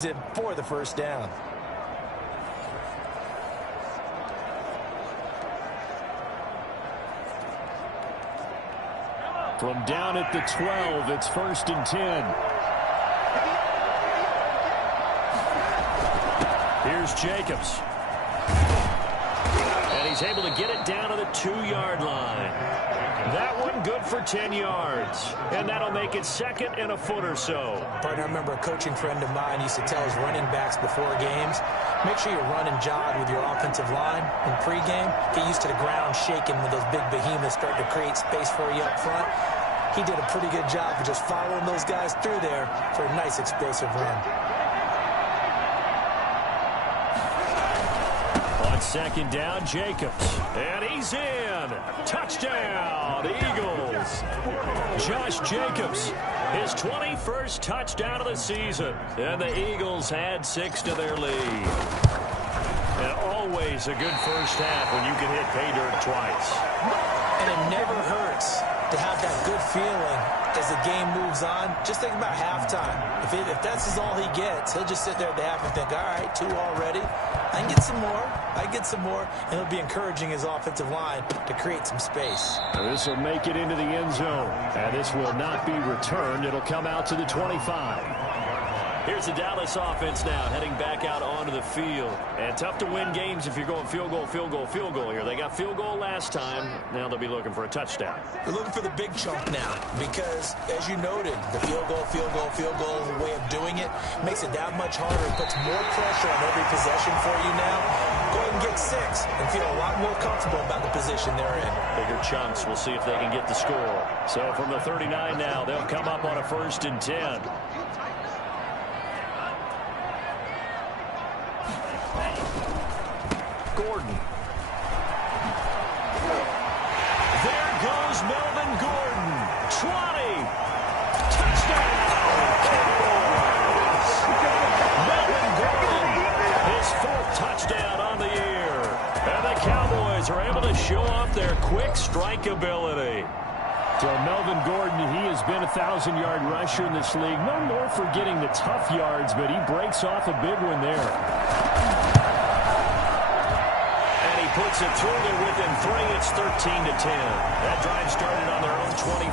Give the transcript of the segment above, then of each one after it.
Him for the first down. From down at the 12, it's 1st and 10. Here's Jacobs. And he's able to get it down to the 2-yard line. That one good for 10 yards. And that'll make it 2nd and a foot or so. Partner, I remember a coaching friend of mine used to tell his running backs before games, make sure you run and jog with your offensive line in pregame. Get used to the ground shaking when those big behemoths start to create space for you up front. He did a pretty good job of just following those guys through there for a nice explosive run. On 2nd down, Jacobs. And he's in. Touchdown, Eagles. Josh Jacobs, his 21st touchdown of the season. And the Eagles add 6 to their lead. And always a good first half when you can hit pay dirt twice. And it never hurts to have that good feeling as the game moves on. Just think about halftime. If that's all he gets, he'll just sit there at the half and think, all right, 2 already. I can get some more. I can get some more. And he'll be encouraging his offensive line to create some space. This will make it into the end zone. And this will not be returned. It'll come out to the 25. Here's the Dallas offense now heading back out onto the field. And tough to win games if you're going field goal, field goal, field goal here. They got field goal last time. Now they'll be looking for a touchdown. They're looking for the big chunk now because, as you noted, the field goal, field goal, field goal way of doing it makes it that much harder. It puts more pressure on every possession for you now. Go ahead and get 6 and feel a lot more comfortable about the position they're in. Bigger chunks. We'll see if they can get the score. So from the 39 now, they'll come up on a 1st and 10. Gordon. There goes Melvin Gordon. 20. Touchdown. Cowboys. Melvin Gordon. His 4th touchdown on the year. And the Cowboys are able to show off their quick strike ability. So Melvin Gordon, he has been a 1,000-yard rusher in this league. No more for getting the tough yards, but he breaks off a big one there. Puts it through there within 3. It's 13-10. That drive started on their own 25.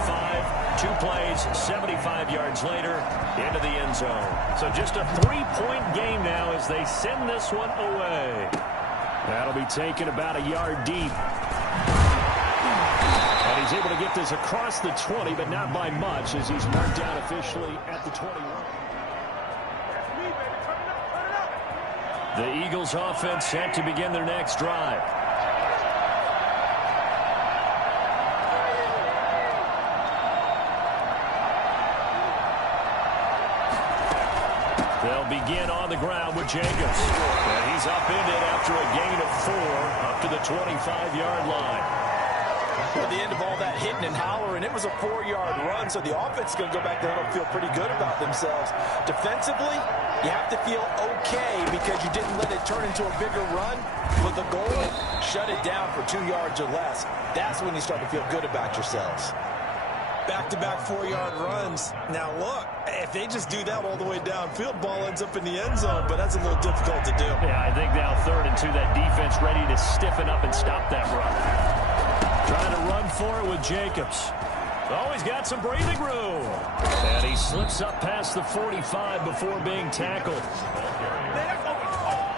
2 plays, 75 yards later, into the end zone. So just a 3-point game now as they send this one away. That'll be taken about a yard deep. And he's able to get this across the 20, but not by much as he's marked down officially at the 21. The Eagles offense set to begin their next drive. They'll begin on the ground with Jacobs. And he's upended after a gain of 4 up to the 25-yard line. At the end of all that hitting and hollering, it was a 4-yard run, so the offense is going to go back there and feel pretty good about themselves. Defensively, you have to feel okay because you didn't let it turn into a bigger run. With the goal, shut it down for 2 yards or less. That's when you start to feel good about yourselves. Back-to-back 4-yard runs. Now, look, if they just do that all the way downfield, ball ends up in the end zone, but that's a little difficult to do. Yeah, I think now 3rd and 2, that defense ready to stiffen up and stop that run. Trying to run for it with Jacobs. Oh, he's got some breathing room. And he slips up past the 45 before being tackled.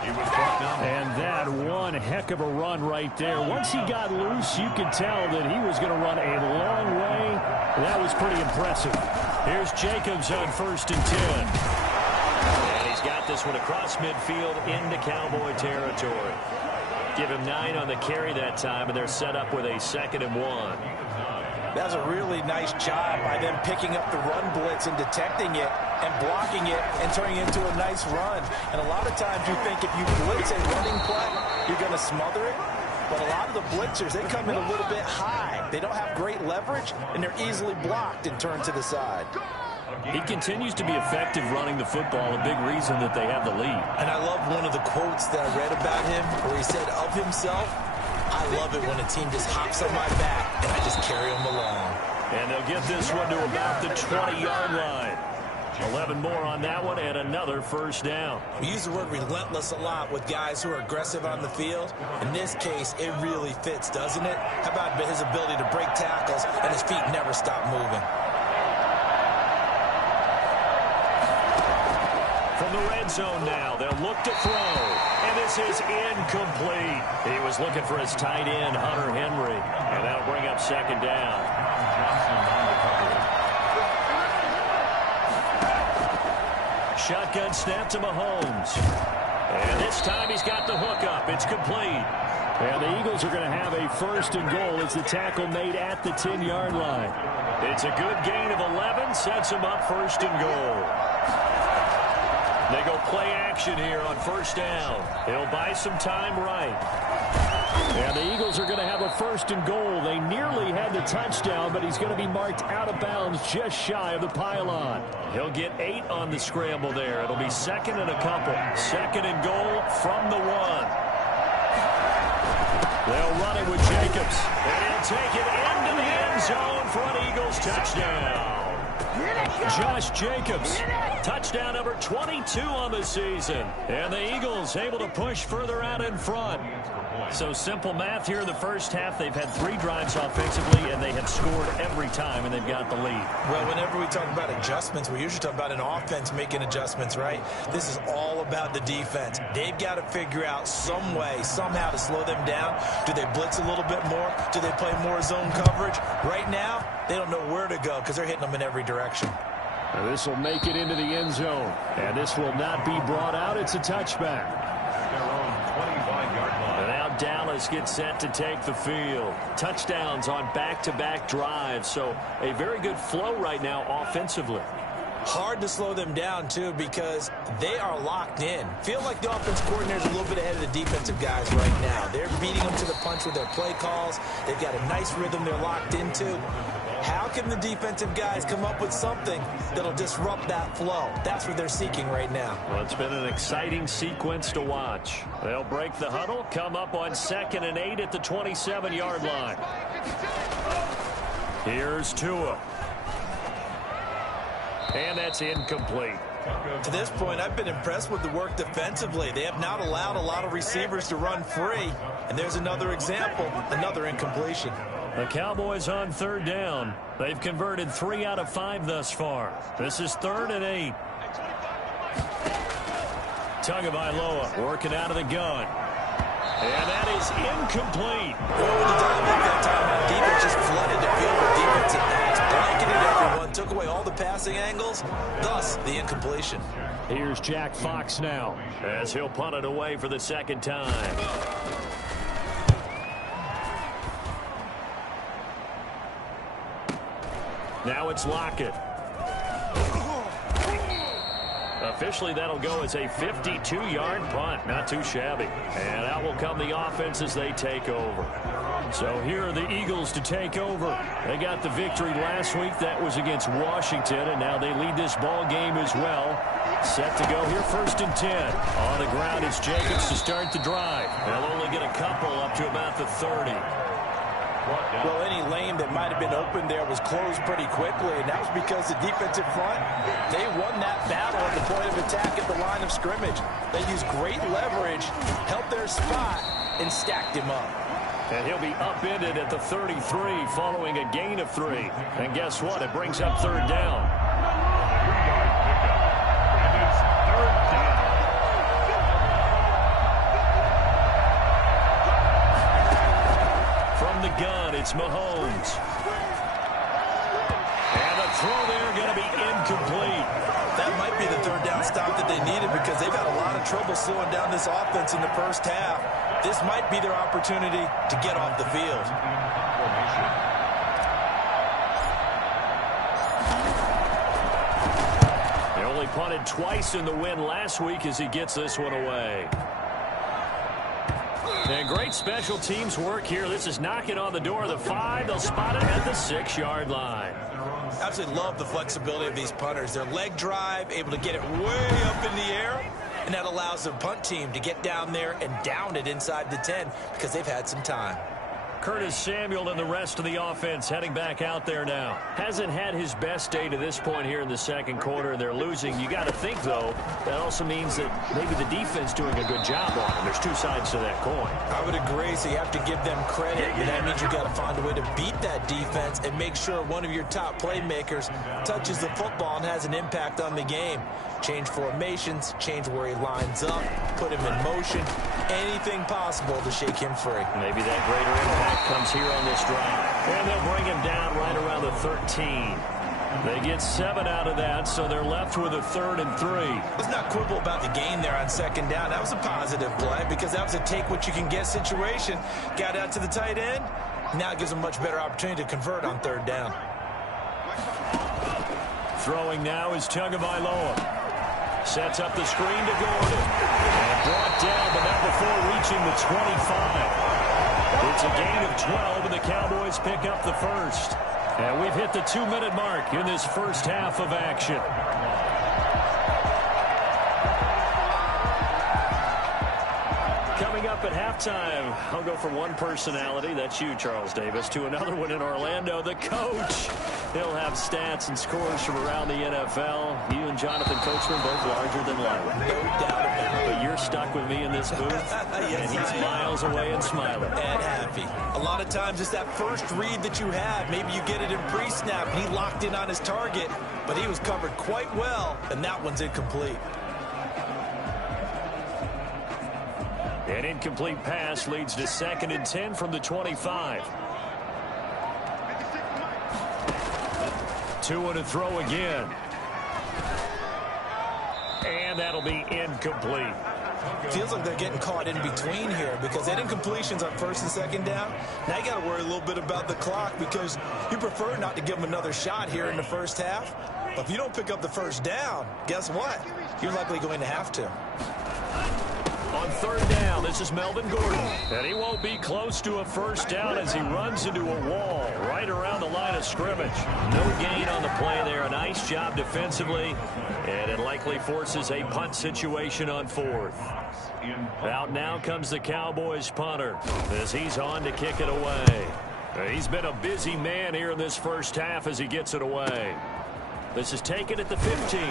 And that one heck of a run right there. Once he got loose, you could tell that he was going to run a long way. That was pretty impressive. Here's Jacobs on 1st and 10. And he's got this one across midfield into Cowboy territory. Give him 9 on the carry that time, and they're set up with a 2nd and 1. That was a really nice job by them picking up the run blitz and detecting it and blocking it and turning it into a nice run. And a lot of times you think if you blitz a running play, you're going to smother it. But a lot of the blitzers, they come in a little bit high. They don't have great leverage, and they're easily blocked and turned to the side. He continues to be effective running the football, a big reason that they have the lead. And I love one of the quotes that I read about him where he said of himself, I love it when a team just hops on my back and I just carry them along. And they'll get this one to about the 20-yard line. 11 more on that one and another first down. We use the word relentless a lot with guys who are aggressive on the field. In this case, it really fits, doesn't it? How about his ability to break tackles and his feet never stop moving? From the red zone now, they'll look to throw. And this is incomplete. He was looking for his tight end, Hunter Henry. And that'll bring up second down. Shotgun snap to Mahomes. And this time he's got the hook up. It's complete. And the Eagles are going to have a first and goal as the tackle made at the 10-yard line. It's a good gain of 11. Sets him up first and goal. They go play action here on first down. They'll buy some time right. And the Eagles are going to have a first and goal. They nearly had the touchdown, but he's going to be marked out of bounds just shy of the pylon. He'll get 8 on the scramble there. It'll be second and a couple. Second and goal from the 1. They'll run it with Jacobs. And he'll take it into the end zone for an Eagles touchdown. Josh Jacobs, touchdown number 22 on the season. And the Eagles able to push further out in front. So simple math here in the first half. They've had 3 drives offensively, and they have scored every time, and they've got the lead. Well, whenever we talk about adjustments, we usually talk about an offense making adjustments, right? This is all about the defense. They've got to figure out some way, somehow to slow them down. Do they blitz a little bit more? Do they play more zone coverage? Right now, they don't know where to go because they're hitting them in every direction. Now this will make it into the end zone, and this will not be brought out. It's a touchback. And now Dallas gets set to take the field. Touchdowns on back-to-back drives, so a very good flow right now offensively. Hard to slow them down, too, because they are locked in. Feel like the offense coordinator is a little bit ahead of the defensive guys right now. They're beating them to the punch with their play calls. They've got a nice rhythm they're locked into. How can the defensive guys come up with something that'll disrupt that flow? That's what they're seeking right now. Well, it's been an exciting sequence to watch. They'll break the huddle, come up on 2nd and 8 at the 27-yard line. Here's Tua. And that's incomplete. To this point, I've been impressed with the work defensively. They have not allowed a lot of receivers to run free. And there's another example, another incompletion. The Cowboys on 3rd down. They've converted 3 out of 5 thus far. This is 3rd and 8. Tagovailoa working out of the gun. And that is incomplete. Well, when you don't make that timeout, defense just flooded the field with defensive backs, blanketed everyone, took away all the passing angles, thus the incompletion. Here's Jack Fox now, as he'll punt it away for the 2nd time. Now it's Lockett. Officially, that'll go as a 52-yard punt. Not too shabby. And out will come the offense as they take over. So here are the Eagles to take over. They got the victory last week. That was against Washington, and now they lead this ball game as well. Set to go here, 1st and 10. On the ground, it's Jacobs to start the drive. They'll only get a couple up to about the 30. Well, any lane that might have been open there was closed pretty quickly, and that was because the defensive front, they won that battle at the point of attack at the line of scrimmage. They used great leverage, helped their spot, and stacked him up. And he'll be upended at the 33 following a gain of 3. And guess what? It brings up 3rd down. The gun, it's Mahomes. And the throw there going to be incomplete. That might be the 3rd down stop that they needed because they've had a lot of trouble slowing down this offense in the first half. This might be their opportunity to get off the field. They only punted twice in the win last week as he gets this one away. And great special teams work here. This is knocking on the door of the 5. They'll spot it at the 6-yard line. Absolutely love the flexibility of these punters. Their leg drive, able to get it way up in the air, and that allows the punt team to get down there and down it inside the 10 because they've had some time. Curtis Samuel and the rest of the offense heading back out there now. Hasn't had his best day to this point here in the second quarter. They're losing. You got to think, though, that also means that maybe the defense doing a good job on them. There's two sides to that coin. I would agree, so you have to give them credit, but that means you got to find a way to beat that defense and make sure one of your top playmakers touches the football and has an impact on the game. Change formations, change where he lines up, put him in motion, anything possible to shake him free. Maybe that greater impact comes here on this drive. And they'll bring him down right around the 13. They get 7 out of that, so they're left with a 3rd and 3. Let's not quibble about the gain there on 2nd down. That was a positive play because that was a take-what-you-can-get situation. Got out to the tight end. Now it gives them a much better opportunity to convert on 3rd down. Throwing now is Tagovailoa. Sets up the screen to Gordon. And brought down, but not before reaching the 25. It's a gain of 12, and the Cowboys pick up the first. And we've hit the 2-minute mark in this first half of action. Coming up at halftime, I'll go from one personality, that's you, Charles Davis, to another one in Orlando, the coach. He'll have stats and scores from around the NFL. You and Jonathan Coachman both larger than life. No doubt about it. But you're stuck with me in this booth, Yes, and he's miles away and smiling. And happy. A lot of times it's that first read that you have. Maybe you get it in pre-snap, and he locked in on his target, but he was covered quite well, and that one's incomplete. An incomplete pass leads to 2nd and 10 from the 25. 2 and a throw again. And that'll be incomplete. Feels like they're getting caught in between here because that incompletion's on 1st and 2nd down. Now you got to worry a little bit about the clock because you prefer not to give them another shot here in the first half. But if you don't pick up the 1st down, guess what? You're likely going to have to. On 3rd down, this is Melvin Gordon. And he won't be close to a 1st down as he runs into a wall right around the line of scrimmage. No gain on the play there. A nice job defensively. And it likely forces a punt situation on 4th. Out now comes the Cowboys punter as he's on to kick it away. He's been a busy man here in this first half as he gets it away. This is taken at the 15.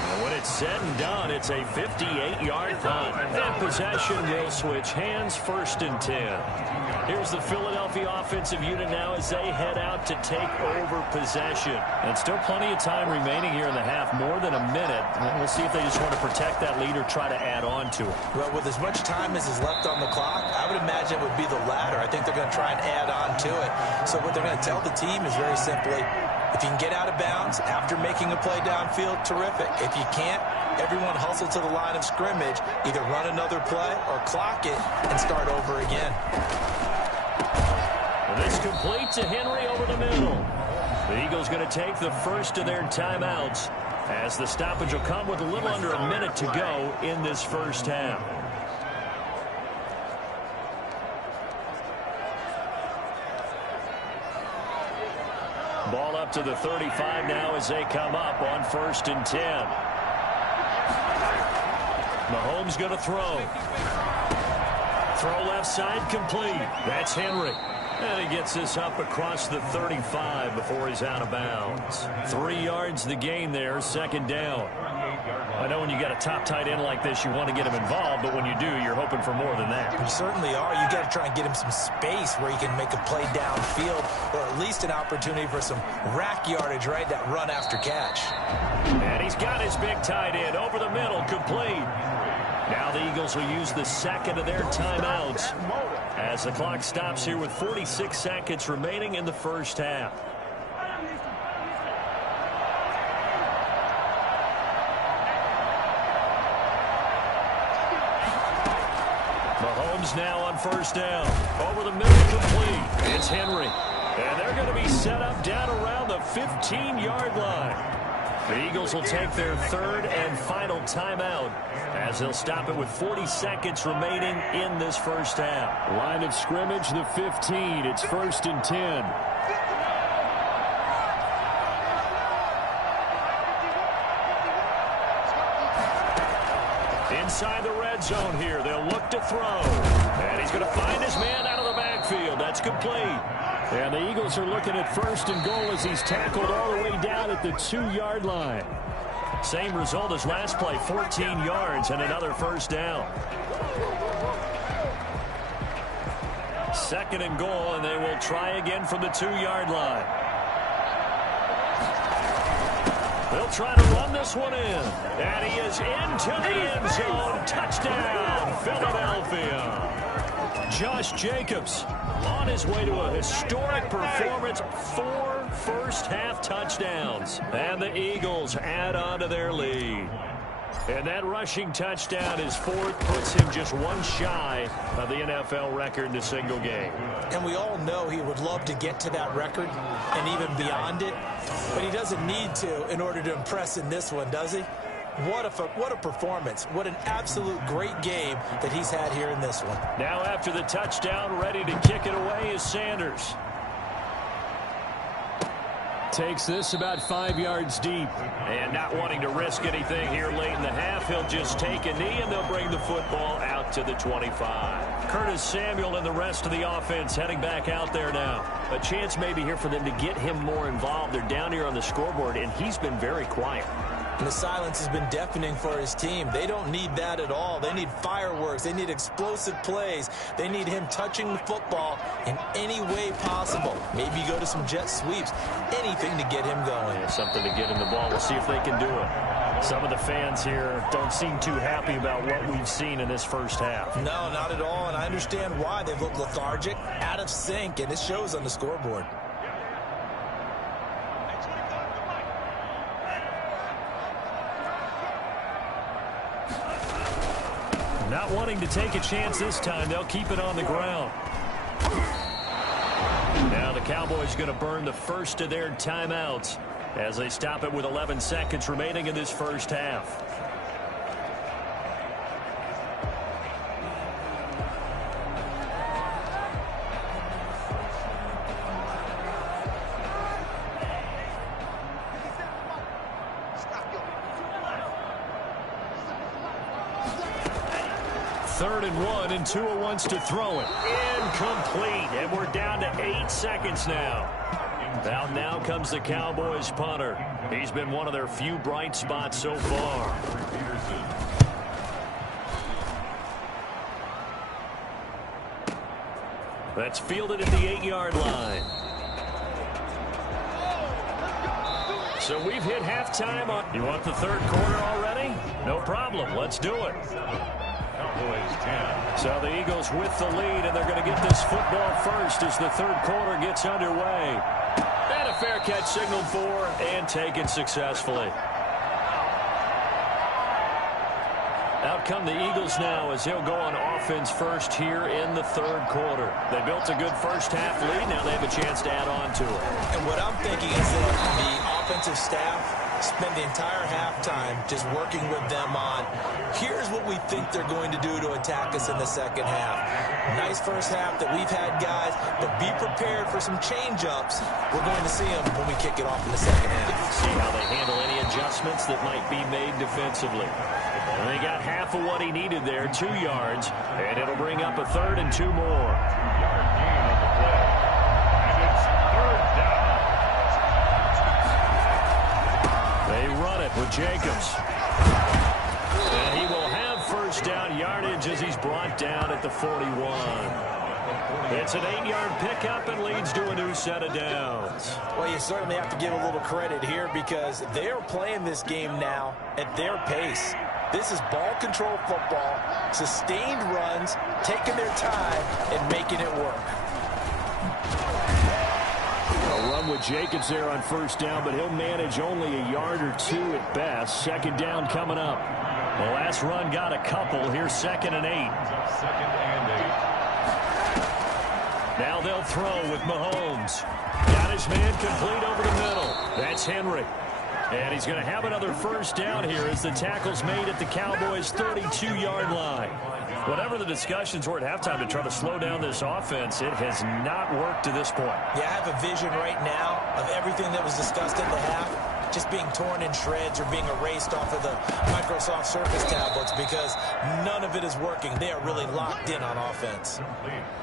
And when it's said and done, it's a 58-yard punt. That possession will switch hands, 1st and 10. Here's the Philadelphia offensive unit now as they head out to take over possession. And still plenty of time remaining here in the half, more than a minute. We'll see if they just want to protect that lead or try to add on to it. Well, with as much time as is left on the clock, I would imagine it would be the latter. I think they're going to try and add on to it. So what they're going to tell the team is very simply, if you can get out of bounds after making a play downfield, terrific. If you can't, everyone hustle to the line of scrimmage, either run another play or clock it and start over again. This complete to Henry over the middle. The Eagles going to take the first of their timeouts as the stoppage will come with a little under a minute to go in this first half. Ball up to the 35 now as they come up on 1st and 10. Mahomes going to throw. Throw left side complete. That's Henry. And he gets this up across the 35 before he's out of bounds. 3 yards the gain there, 2nd down. I know when you got a top tight end like this, you want to get him involved, but when you do, you're hoping for more than that. You certainly are. You got to try and get him some space where he can make a play downfield, or at least an opportunity for some rack yardage, right? That run after catch. And he's got his big tight end over the middle, complete. Now the Eagles will use the 2nd of their timeouts as the clock stops here with 46 seconds remaining in the first half. Mahomes now on 1st down. Over the middle, complete. It's Henry. And they're going to be set up down around the 15-yard line. The Eagles will take their 3rd and final timeout as they'll stop it with 40 seconds remaining in this first half. Line of scrimmage, the 15. It's 1st and 10. Inside the red zone here. They'll look to throw. And he's going to find his man out of the backfield. backfield. That's complete. And the Eagles are looking at 1st and goal as he's tackled all the way down at the 2-yard line. Same result as last play, 14 yards and another 1st down. 2nd and goal, and they will try again from the 2-yard line. They'll try to run this one in. And he is into the end zone. Touchdown, Philadelphia. Josh Jacobs on his way to a historic performance. 4 first-half touchdowns. And the Eagles add on to their lead. And that rushing touchdown, his 4th, puts him just one shy of the NFL record in a single game. And we all know he would love to get to that record and even beyond it, but he doesn't need to in order to impress in this one, does he? What a performance. What an absolute great game that he's had here in this one. Now after the touchdown, ready to kick it away is Sanders. Takes this about 5 yards deep. And not wanting to risk anything here late in the half, he'll just take a knee and they'll bring the football out to the 25. Curtis Samuel and the rest of the offense heading back out there now. A chance maybe here for them to get him more involved. They're down here on the scoreboard, and he's been very quiet. And the silence has been deafening for his team. They don't need that at all. They need fireworks. They need explosive plays. They need him touching the football in any way possible. Maybe go to some jet sweeps. Anything to get him going. Yeah, something to get him the ball. We'll see if they can do it. Some of the fans here don't seem too happy about what we've seen in this first half. No, not at all. And I understand why. They've looked lethargic, out of sync, and it shows on the scoreboard. Not wanting to take a chance this time, they'll keep it on the ground. Now the Cowboys going to burn the first of their timeouts as they stop it with 11 seconds remaining in this first half. Third and 1, and Tua wants to throw it. Incomplete, and we're down to 8 seconds now. Out now comes the Cowboys punter. He's been one of their few bright spots so far. That's fielded at the 8-yard line. So we've hit halftime on. You want the third quarter already? No problem. Let's do it. So the Eagles with the lead, and they're going to get this football first as the third quarter gets underway. And a fair catch signaled for and taken successfully. Out come the Eagles now as they'll go on offense first here in the third quarter. They built a good first half lead. Now they have a chance to add on to it. And what I'm thinking is that the offensive staff spend the entire halftime just working with them on, here's what we think they're going to do to attack us in the second half. Nice first half that we've had, guys, but be prepared for some change-ups. We're going to see them when we kick it off in the second half. See how they handle any adjustments that might be made defensively. And they got half of what he needed there, 2 yards, and it'll bring up a 3rd and 2 more. They run it with Jacobs. And he will have first down yardage as he's brought down at the 41. It's an 8-yard pickup and leads to a new set of downs. Well, you certainly have to give a little credit here because they're playing this game now at their pace. This is ball control football, sustained runs, taking their time and making it work. A run with Jacobs there on first down, but he'll manage only a yard or 2 at best. Second down coming up. The last run got a couple. Here's 2nd and 8. Now they'll throw with Mahomes. Got his man complete over the middle. That's Henry. And he's going to have another first down here as the tackle's made at the Cowboys' 32-yard line. Whatever the discussions were at halftime to try to slow down this offense, it has not worked to this point. Yeah, I have a vision right now of everything that was discussed at the half. just being torn in shreds or being erased off of the Microsoft Surface tablets because none of it is working. They are really locked in on offense.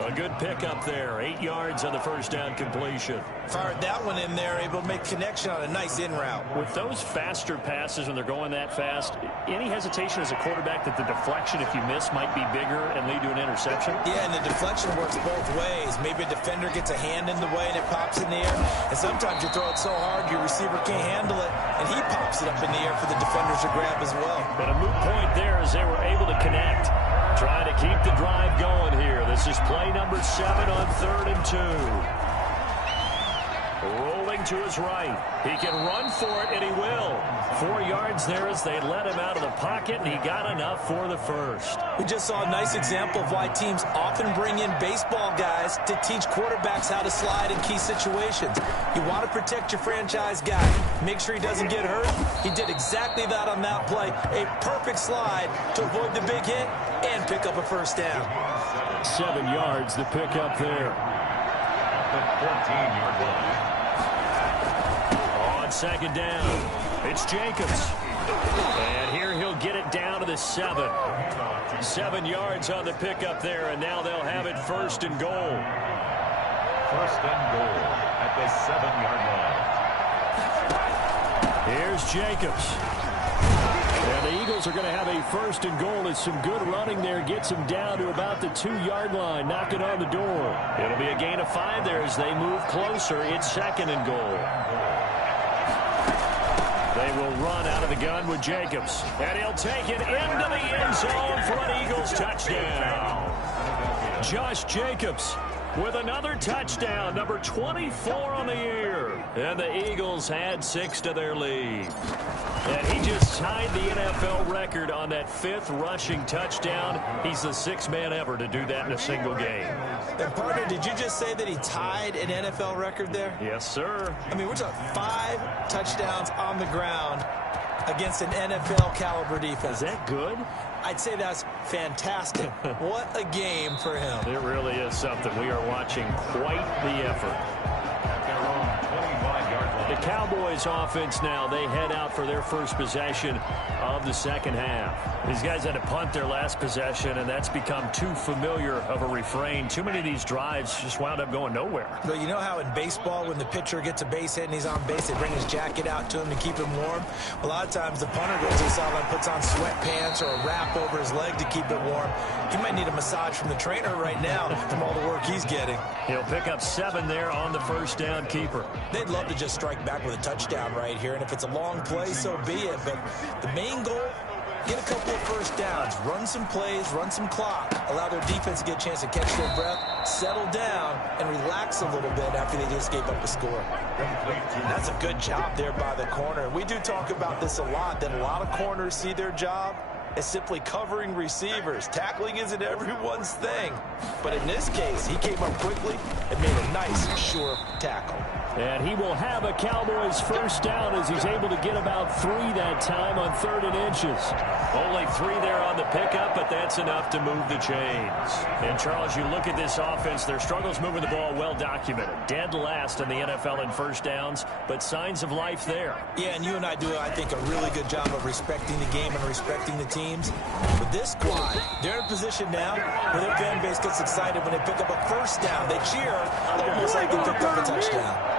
A good pickup there. 8 yards on the first down completion. Fired that one in there, able to make connection on a nice in route. With those faster passes when they're going that fast, any hesitation as a quarterback that the deflection, if you miss, might be bigger and lead to an interception? Yeah, and the deflection works both ways. Maybe a defender gets a hand in the way and it pops in the air. And sometimes you throw it so hard your receiver can't handle it, and he pops it up in the air for the defenders to grab as well. But a moot point there as they were able to connect. Trying to keep the drive going here. This is play number 7 on 3rd and 2. Rolling to his right. He can run for it, and he will. 4 yards there as they let him out of the pocket, and he got enough for the first. We just saw a nice example of why teams often bring in baseball guys to teach quarterbacks how to slide in key situations. You want to protect your franchise guy. Make sure he doesn't get hurt. He did exactly that on that play. A perfect slide to avoid the big hit and pick up a first down. 7 yards the pickup there. The 14-yard line. On second down, it's Jacobs. And here he'll get it down to the 7. 7 yards on the pickup there, and now they'll have it first and goal. First and goal at the 7-yard line. Here's Jacobs. And the Eagles are going to have a first and goal as some good running there gets him down to about the 2-yard line, knocking on the door. It'll be a gain of 5 there as they move closer. It's second and goal. They will run out of the gun with Jacobs. And he'll take it into the end zone for an Eagles touchdown. Josh Jacobs with another touchdown, number 24 on the year. And the Eagles add 6 to their lead. And he just tied the NFL record on that 5th rushing touchdown. He's the 6th man ever to do that in a single game. And partner, did you just say that he tied an NFL record there? Yes, sir. I mean, we're talking 5 touchdowns on the ground against an NFL caliber defense. Is that good? I'd say that's fantastic. What a game for him. It really is something. We are watching quite the effort. The Cowboys offense now, they head out for their first possession of the second half. These guys had to punt their last possession, and that's become too familiar of a refrain. Too many of these drives just wound up going nowhere. But you know how in baseball, when the pitcher gets a base hit and he's on base, they bring his jacket out to him to keep him warm? A lot of times the punter goes to the sideline, puts on sweatpants or a wrap over his leg to keep it warm. He might need a massage from the trainer right now from all the work he's getting. He'll pick up 7 there on the first down keeper. They'd love to just strike back with a touchdown right here, and if it's a long play, so be it. But the main goal, get a couple of first downs, run some plays, run some clock, allow their defense to get a chance to catch their breath, settle down, and relax a little bit after they just gave up a score. And that's a good job there by the corner. We do talk about this a lot, that a lot of corners see their job as simply covering receivers. Tackling isn't everyone's thing. But in this case, he came up quickly and made a nice, sure tackle. And he will have a Cowboys first down as he's able to get about 3 that time on 3rd and inches. Only 3 there on the pickup, but that's enough to move the chains. And, Charles, you look at this offense, their struggles moving the ball well documented. Dead last in the NFL in first downs, but signs of life there. Yeah, and you and I do, I think, a really good job of respecting the game and respecting the teams. But this squad, they're in a position now where their fan base gets excited when they pick up a first down. They cheer almost like they picked up a touchdown.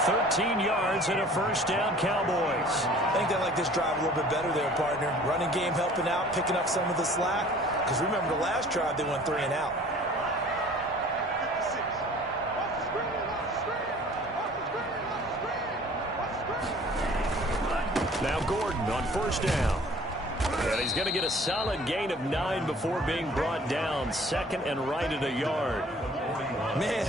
13 yards and a first down, Cowboys. I think they like this drive a little bit better there, partner. Running game helping out, picking up some of the slack. Because remember, the last drive, they went 3 and out. Now Gordon on first down. And he's going to get a solid gain of 9 before being brought down. 2nd and right at a yard. Man,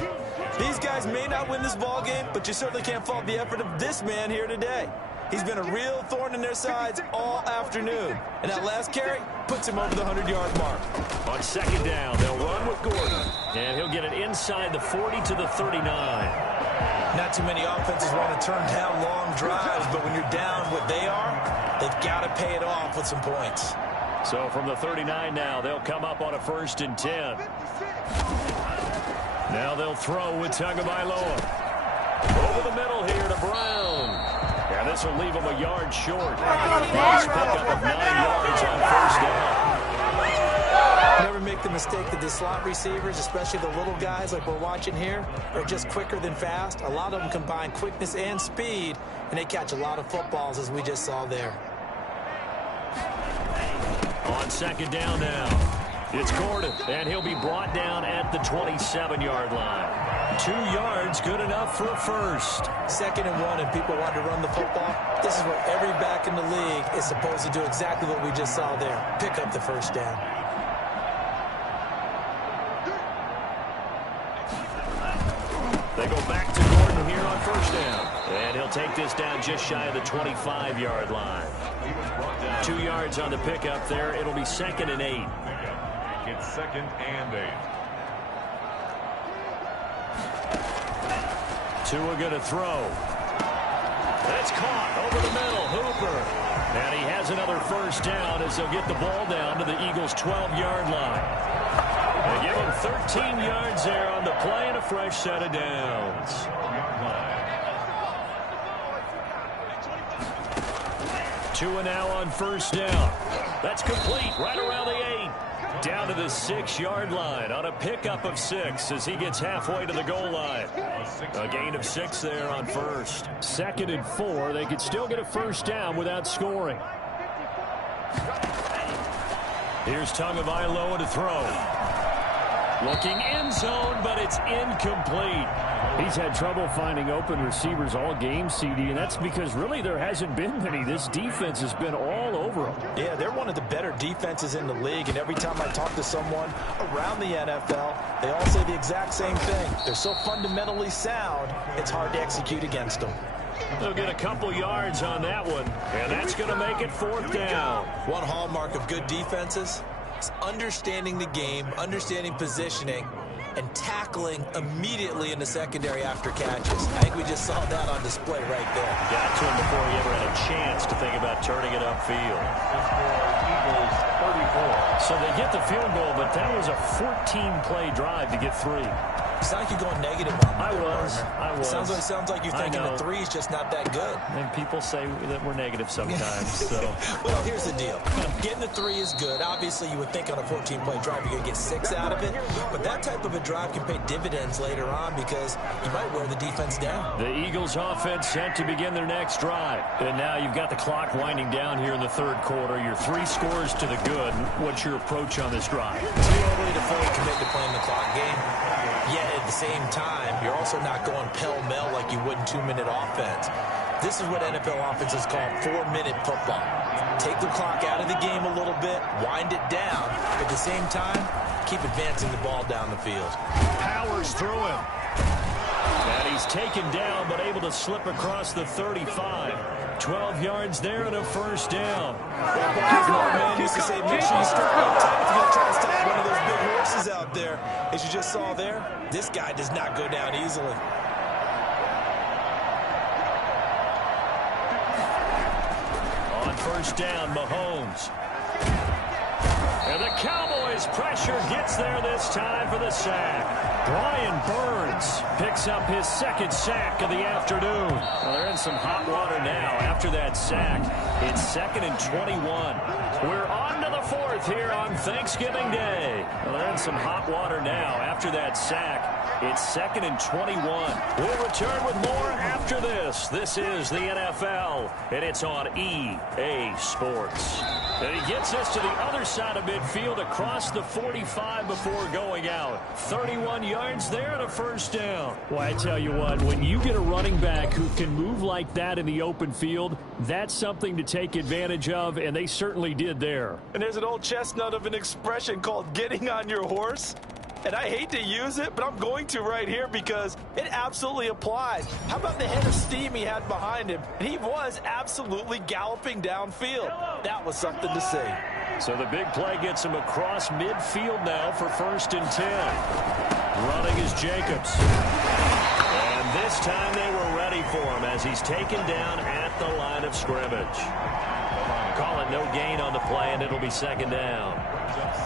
these guys may not win this ball game, but you certainly can't fault the effort of this man here today. He's been a real thorn in their sides all afternoon. And that last carry puts him over the 100-yard mark. On second down, they'll run with Gordon. And he'll get it inside the 40 to the 39. Not too many offenses want to turn down long drives, but when you're down what they are, they've got to pay it off with some points. So from the 39 now, they'll come up on a 1st and 10. Now they'll throw with Tagovailoa. Over the middle here to Brown. And this will leave him a yard short. Nice pickup of 9 yards on first down. Never make the mistake that the slot receivers, especially the little guys like we're watching here, are just quicker than fast. A lot of them combine quickness and speed, and they catch a lot of footballs, as we just saw there. On second down now. It's Gordon, and he'll be brought down at the 27-yard line. 2 yards, good enough for a first. 2nd and 1, and people want to run the football. This is where every back in the league is supposed to do exactly what we just saw there. Pick up the first down. They go back to Gordon here on first down. And he'll take this down just shy of the 25-yard line. 2 yards on the pickup there. It'll be 2nd and 8. It's 2nd and 8. Tua going to throw. That's caught over the middle. Hooper. And he has another first down as they'll get the ball down to the Eagles' 12-yard line. They give him 13 yards there on the play and a fresh set of downs. Tua now on first down. That's complete right around the 8. Down to the 6-yard line on a pickup of 6 as he gets halfway to the goal line. A gain of 6 there on first. 2nd and 4. They could still get a first down without scoring. Here's Tagovailoa to throw. Looking end zone, but it's incomplete. He's had trouble finding open receivers all game, CD, and that's because really there hasn't been many. This defense has been all over them. Yeah, they're one of the better defenses in the league, and every time I talk to someone around the NFL, they all say the exact same thing. They're so fundamentally sound, it's hard to execute against them. They'll get a couple yards on that one, and that's going to make it 4th down. One hallmark of good defenses is understanding the game, understanding positioning, and tackling immediately in the secondary after catches. I think we just saw that on display right there. Got to him before he ever had a chance to think about turning it upfield. Eagles 34. So they get the field goal, but that was a 14-play drive to get 3. You sound like you're going negative on me. I was. Sounds like you're thinking the 3 is just not that good. And people say that we're negative sometimes. So. Well, here's the deal. Getting the 3 is good. Obviously, you would think on a 14-play drive you're going to get 6 out of it. But that type of a drive can pay dividends later on because you might wear the defense down. The Eagles offense set to begin their next drive. And now you've got the clock winding down here in the 3rd quarter. Your 3 scores to the good. What's your approach on this drive? Too early to fully commit to playing the clock game. Yet at the same time, you're also not going pell-mell like you would in 2-minute offense. This is what NFL offenses call 4-minute football. Take the clock out of the game a little bit, wind it down. At the same time, keep advancing the ball down the field. Powers through him. And he's taken down, but able to slip across the 35. 12 yards there and a first down. Man used to say, make sure you strap up tight if you're going to try to stop one of those big horses out there. As you just saw there, this guy does not go down easily. On first down, Mahomes. And the Cowboys pressure gets there this time for the sack. Brian Burns picks up his 2nd sack of the afternoon. Well, they're in some hot water now after that sack. It's 2nd and 21. We're on to the 4th here on Thanksgiving Day. Well, they're in some hot water now after that sack. It's 2nd and 21. We'll return with more after this. This is the NFL, and it's on EA Sports. And he gets us to the other side of midfield across the 45 before going out. 31 yards there and a first down. Well, I tell you what, when you get a running back who can move like that in the open field, that's something to take advantage of, and they certainly did there. And there's an old chestnut of an expression called getting on your horse. And I hate to use it, but I'm going to right here because it absolutely applies. How about the head of steam he had behind him? And he was absolutely galloping downfield. That was something to see. So the big play gets him across midfield now for 1st and 10. Running is Jacobs. And this time they were ready for him as he's taken down at the line of scrimmage. call it no gain on the play, and it'll be second down.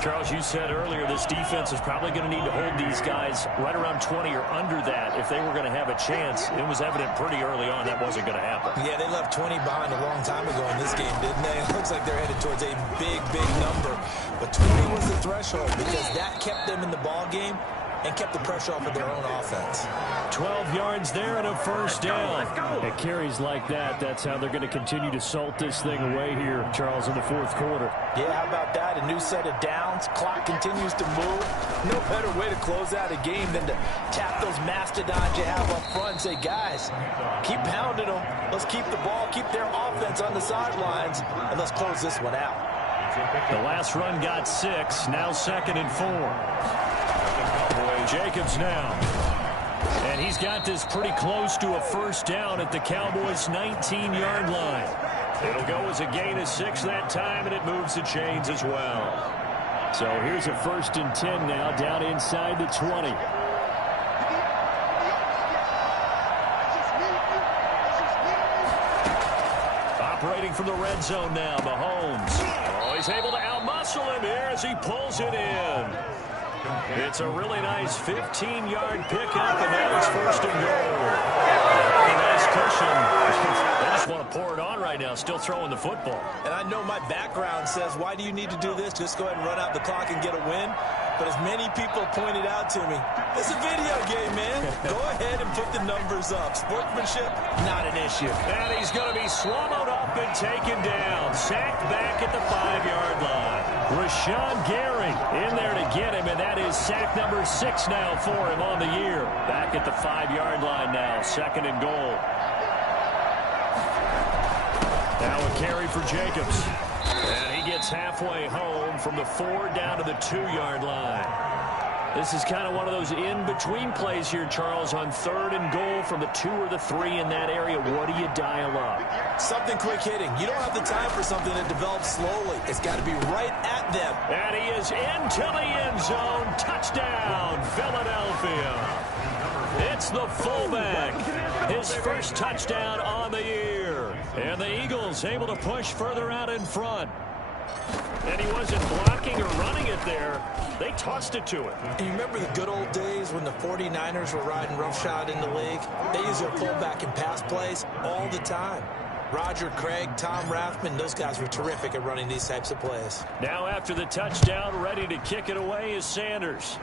Charles, you said earlier this defense is probably going to need to hold these guys right around 20 or under that if they were going to have a chance. It was evident pretty early on that wasn't going to happen. Yeah, they left 20 behind a long time ago in this game, didn't they? It looks like they're headed towards a big, big number. But 20 was the threshold because that kept them in the ball game and kept the pressure off of their own offense. 12 yards there and a first down. It carries like that. That's how they're going to continue to salt this thing away here, Charles, in the fourth quarter. Yeah, how about that? A new set of downs. Clock continues to move. No better way to close out a game than to tap those mastodons you have up front and say, guys, keep pounding them. Let's keep the ball, keep their offense on the sidelines, and let's close this one out. The last run got 6. Now 2nd and 4. Jacobs now. And he's got this pretty close to a first down at the Cowboys' 19-yard line. It'll go as a gain of 6 that time, and it moves the chains as well. So here's a 1st and 10 now, down inside the 20. Operating from the red zone now, Mahomes. Oh, he's able to outmuscle him here as he pulls it in. It's a really nice 15-yard pickup, and now it's 1st and goal. A nice cushion. They just want to pour it on right now, still throwing the football. And I know my background says, why do you need to do this? Just go ahead and run out the clock and get a win. But as many people pointed out to me, it's a video game, man. Go ahead and put the numbers up. Sportsmanship, not an issue. And he's going to be swallowed up and taken down. Sacked back at the 5-yard line. Rashawn Gary in there to get him, and that is sack number 6 now for him on the year. Back at the 5-yard line now, 2nd and goal. Now a carry for Jacobs. And he gets halfway home from the 4 down to the 2-yard line. This is kind of one of those in-between plays here, Charles, on 3rd and goal from the 2 or the 3 in that area. What do you dial up? Something quick hitting. You don't have the time for something that develops slowly. It's got to be right at them. And he is into the end zone. Touchdown, Philadelphia. It's the fullback. His first touchdown on the year. And the Eagles able to push further out in front. And he wasn't blocking or running it there. They tossed it to him. And you remember the good old days when the 49ers were riding roughshod in the league? They used their fullback in pass plays all the time. Roger Craig, Tom Rathman, those guys were terrific at running these types of plays. Now after the touchdown, ready to kick it away is Sanders.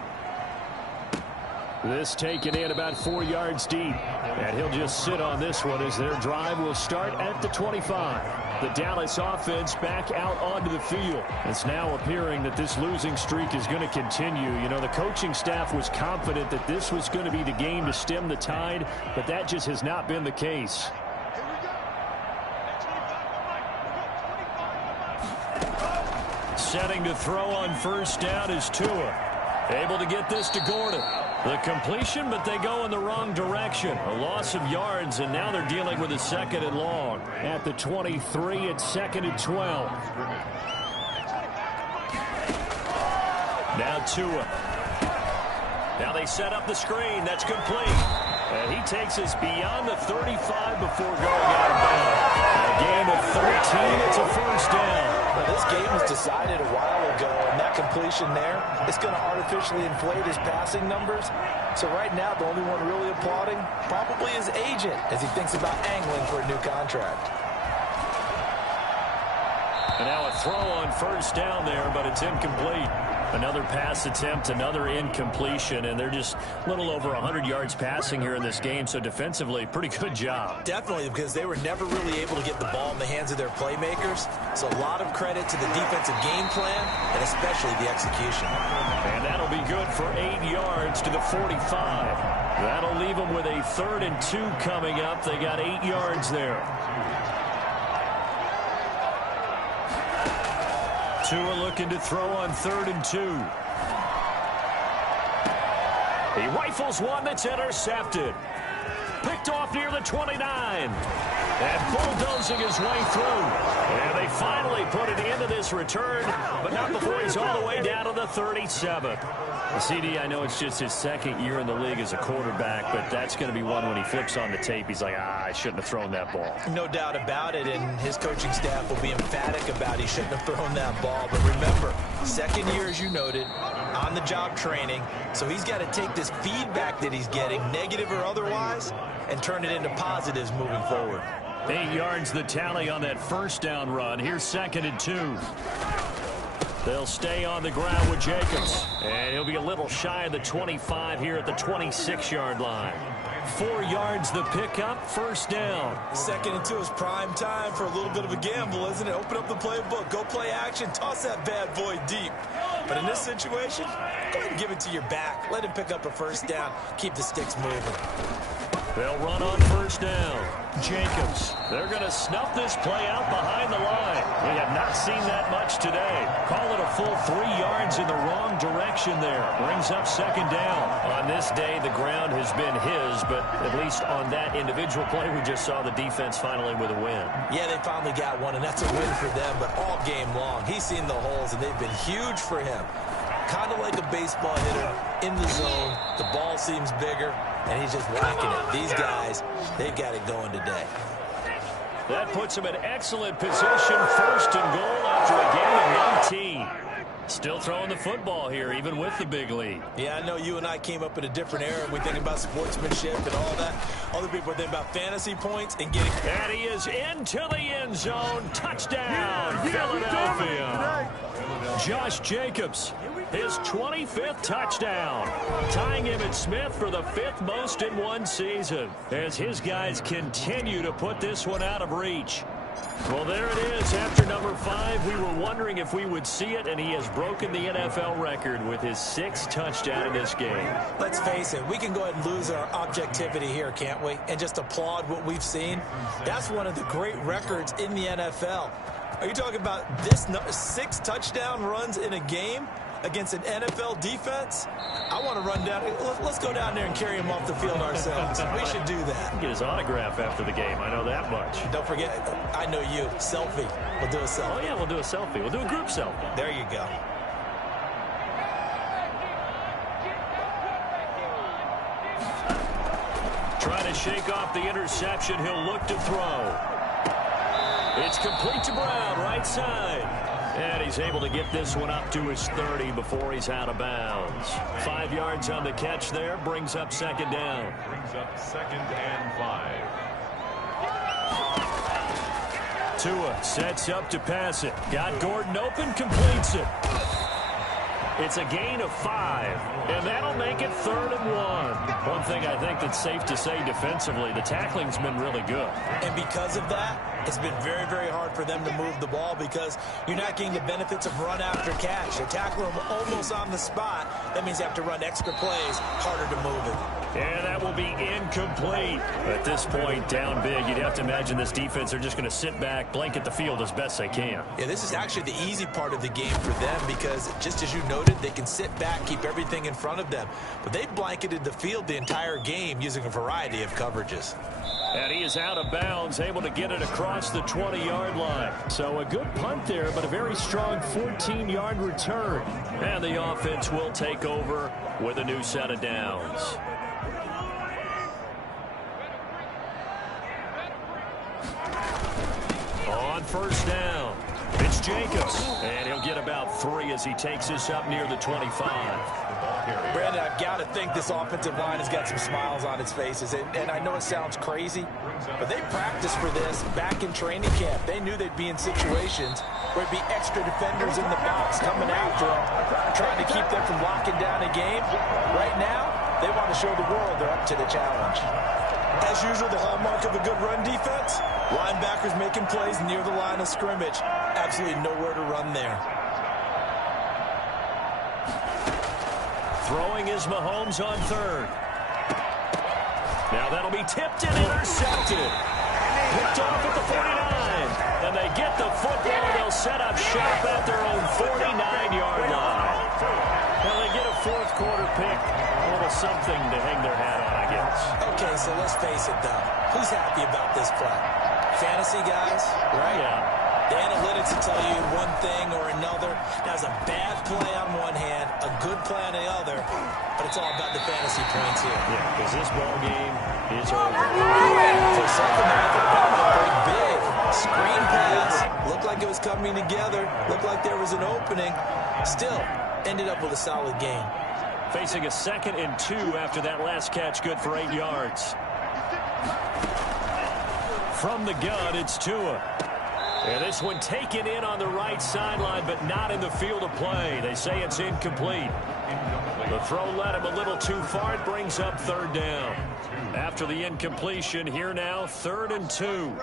This taken in about 4 yards deep. And he'll just sit on this one as their drive will start at the 25. The Dallas offense back out onto the field. It's now appearing that this losing streak is going to continue. You know, the coaching staff was confident that this was going to be the game to stem the tide, but that just has not been the case. Setting to throw on 1st down is Tua. Able to get this to Gordon. The completion, but they go in the wrong direction. A loss of yards, and now they're dealing with a 2nd and long. At the 23, it's 2nd and 12. Now Tua. Now they set up the screen. That's complete. And he takes us beyond the 35 before going out of bounds. A game of 13, it's a 1st down. Well, this game was decided a while ago, and that completion there is going to artificially inflate his passing numbers. So right now, the only one really applauding probably his agent as he thinks about angling for a new contract. And now a throw on 1st down there, but it's incomplete. Another pass attempt, another incompletion, and they're just a little over 100 yards passing here in this game, so defensively, pretty good job. Definitely, because they were never really able to get the ball in the hands of their playmakers, so a lot of credit to the defensive game plan, and especially the execution. And that'll be good for 8 yards to the 45. That'll leave them with a 3rd and 2 coming up. They got 8 yards there. Tua looking to throw on 3rd and 2. He rifles one that's intercepted. Picked off near the 29. And bulldozing his way through. And they finally put it into this return, but not before he He's all the way down to the 37. CD, I know it's just his second year in the league as a quarterback, but that's going to be one when he flips on the tape. He's like, I shouldn't have thrown that ball. No doubt about it, and his coaching staff will be emphatic about he shouldn't have thrown that ball. But remember, second year, as you noted, on-the-job training, so he's got to take this feedback that he's getting, negative or otherwise, and turn it into positives moving forward. 8 yards the tally on that first down run. Here's 2nd and 2. They'll stay on the ground with Jacobs. And he'll be a little shy of the 25 here at the 26-yard line. 4 yards the pickup, first down. 2nd and 2 is prime time for a little bit of a gamble, isn't it? Open up the playbook, go play action, toss that bad boy deep. But in this situation, go ahead and give it to your back. Let him pick up a first down. Keep the sticks moving. They'll run on first down. Jacobs. They're going to snuff this play out behind the line. We have not seen that much today. Call it a full 3 yards in the wrong direction there. Brings up 2nd down. On this day, the ground has been his, but at least on that individual play, we just saw the defense finally with a win. Yeah, they finally got one, and that's a win for them, but all game long, he's seen the holes, and they've been huge for him. Kind of like a baseball hitter in the zone. The ball seems bigger, and he's just whacking it. These guys, they've got it going today. That puts him in excellent position. 1st and goal after a gain of 19. Still throwing the football here, even with the big lead. Yeah, I know you and I came up in a different era. We think about sportsmanship and all that. Other people are thinking about fantasy points and getting... And he is into the end zone. Touchdown, Philadelphia. Josh Jacobs, his 25th touchdown, tying Emmitt Smith for the 5th most in one season, as his guys continue to put this one out of reach. Well, there it is. After number 5, we were wondering if we would see it, and he has broken the NFL record with his 6th touchdown in this game. Let's face it, we can go ahead and lose our objectivity here, can't we? And just applaud what we've seen. That's one of the great records in the NFL. Are you talking about this 6 touchdown runs in a game against an NFL defense? I want to run down. Let's go down there and carry him off the field ourselves. We should do that. Get his autograph after the game. I know that much. Don't forget, I know you. Selfie. We'll do a selfie. Oh, yeah, we'll do a selfie. We'll do a group selfie. There you go. Trying to shake off the interception. He'll look to throw. It's complete to Brown, right side. And he's able to get this one up to his 30 before he's out of bounds. 5 yards on the catch there, brings up 2nd down. Brings up 2nd and 5. Tua sets up to pass it. Got Gordon open, completes it. It's a gain of 5, and that'll make it 3rd and 1. One thing I think that's safe to say defensively, the tackling's been really good. And because of that, it's been very, very hard for them to move the ball because you're not getting the benefits of run after catch. They tackle them almost on the spot. That means you have to run extra plays, harder to move it. And that will be incomplete. At this point, down big, you'd have to imagine this defense are just going to sit back, blanket the field as best they can. Yeah, this is actually the easy part of the game for them because just as you noted, they can sit back, keep everything in front of them. But they blanketed the field the entire game using a variety of coverages. And he is out of bounds, able to get it across the 20-yard line. So a good punt there, but a very strong 14-yard return. And the offense will take over with a new set of downs. On first down, it's Jacobs. And he'll get about 3 as he takes this up near the 25. Brandon, I've got to think this offensive line has got some smiles on its faces. And I know it sounds crazy, but they practiced for this back in training camp. They knew they'd be in situations where it'd be extra defenders in the box coming after them, trying to keep them from locking down a game. Right now, they want to show the world they're up to the challenge. As usual, the hallmark of a good run defense, linebackers making plays near the line of scrimmage. Absolutely nowhere to run there. Throwing is Mahomes on 3rd. Now that'll be tipped and intercepted. Picked off at the 49. And they get the football. They'll set up shop at their own 49-yard line. Well, they get a 4th quarter pick. A little something to hang their hat on, I guess. Okay, so let's face it, though. Who's happy about this play? Fantasy guys, right? Yeah. The analytics will tell you one thing or another. That was a bad play on one hand, a good play on the other, but it's all about the fantasy points here. Yeah, because this ball game is over. For something that I thought that might break big. Screen pass. Looked like it was coming together. Looked like there was an opening. Still, ended up with a solid game. Facing a 2nd and 2 after that last catch, good for 8 yards. From the gun, it's Tua. And this one taken in on the right sideline, but not in the field of play. They say it's incomplete. The throw led him a little too far. It brings up 3rd down. After the incompletion, here now, 3rd and 2.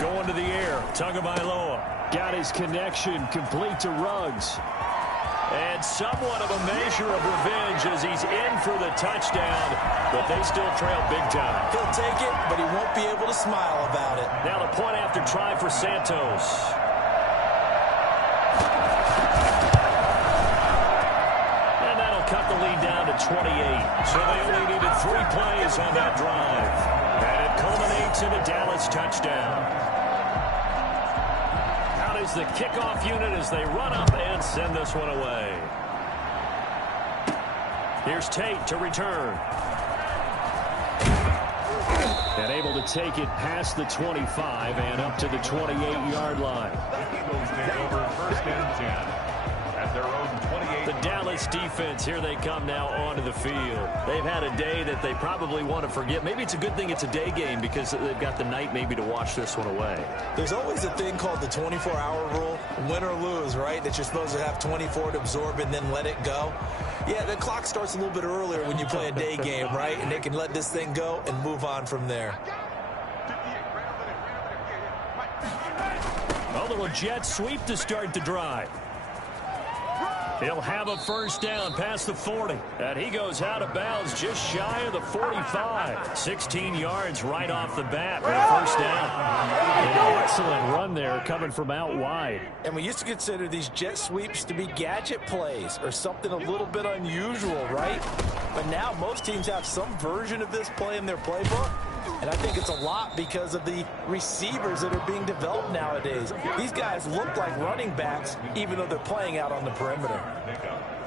Going to the air, Tagovailoa. Got his connection, complete to Ruggs. And somewhat of a measure of revenge as he's in for the touchdown, but they still trail big time. He'll take it, but he won't be able to smile about it. Now the point after try for Santos. And that'll cut the lead down to 28. So they only needed 3 plays on that drive. And it culminates in a Dallas touchdown. Is the kickoff unit as they run up and send this one away. Here's Tate to return. And able to take it past the 25 and up to the 28-yard line. The Eagles take over 1st and 10 at their own 28. The Dallas defense, here they come now onto the field. They've had a day that they probably want to forget. Maybe it's a good thing it's a day game because they've got the night maybe to wash this one away. There's always a thing called the 24-hour rule, win or lose, right? That you're supposed to have 24 to absorb and then let it go. Yeah, the clock starts a little bit earlier when you play a day game, right? And they can let this thing go and move on from there. A little jet sweep to start the drive. He'll have a 1st down past the 40. And he goes out of bounds just shy of the 45. 16 yards right off the bat for a 1st down. An excellent run there coming from out wide. And we used to consider these jet sweeps to be gadget plays or something a little bit unusual, right? But now most teams have some version of this play in their playbook. And I think it's a lot because of the receivers that are being developed nowadays. These guys look like running backs even though they're playing out on the perimeter.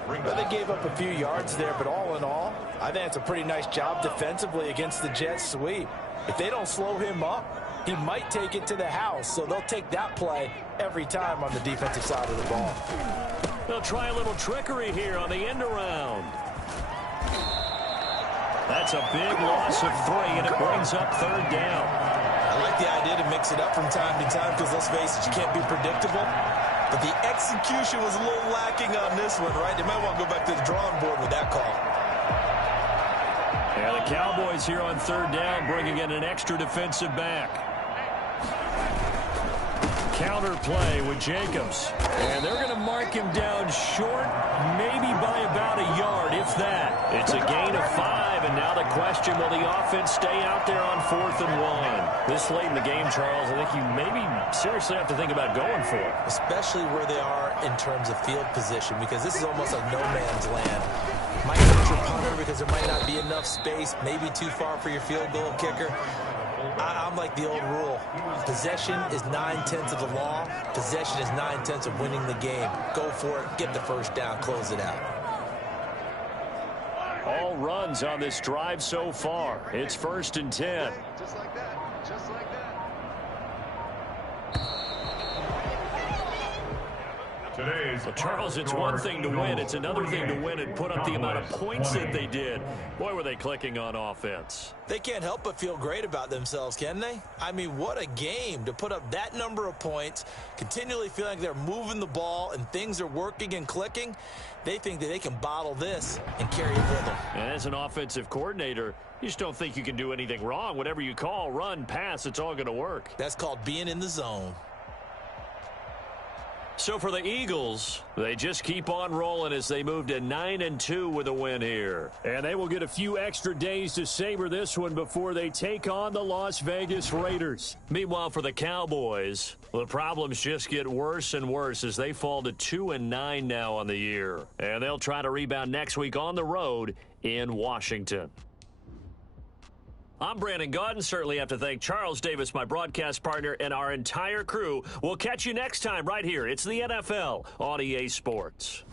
Well, they gave up a few yards there, but all in all, I think it's a pretty nice job defensively against the jet sweep. If they don't slow him up, he might take it to the house. So they'll take that play every time on the defensive side of the ball. They'll try a little trickery here on the end around. That's a big loss of 3, and it brings up 3rd down. I like the idea to mix it up from time to time because, let's face it, you can't be predictable. But the execution was a little lacking on this one, right? They might want to go back to the drawing board with that call. Yeah, the Cowboys here on 3rd down bringing in an extra defensive back. Counter play with Jacobs. And they're going to mark him down short, maybe by about a yard, if that. It's a gain of 5, and now the question, will the offense stay out there on 4th and 1? This late in the game, Charles, I think you maybe seriously have to think about going for it. Especially where they are in terms of field position, because this is almost like no man's land. Might hurt your punter because there might not be enough space, maybe too far for your field goal kicker. I'm like the old rule. Possession is 9/10 of the law. Possession is 9/10 of winning the game. Go for it. Get the 1st down. Close it out. All runs on this drive so far. It's 1st and 10. Just like that. Just like that. Today's Well, Charles, it's one thing to win. It's another thing to win and put up the amount of points that they did. Boy, were they clicking on offense. They can't help but feel great about themselves, can they? I mean, what a game to put up that number of points, continually feeling like they're moving the ball and things are working and clicking. They think that they can bottle this and carry it with them. And as an offensive coordinator, you just don't think you can do anything wrong. Whatever you call, run, pass, it's all going to work. That's called being in the zone. So for the Eagles, they just keep on rolling as they move to 9-2 with a win here. And they will get a few extra days to savor this one before they take on the Las Vegas Raiders. Meanwhile, for the Cowboys, the problems just get worse and worse as they fall to 2-9 now on the year. And they'll try to rebound next week on the road in Washington. I'm Brandon Gaudin. Certainly have to thank Charles Davis, my broadcast partner, and our entire crew. We'll catch you next time right here. It's the NFL on EA Sports.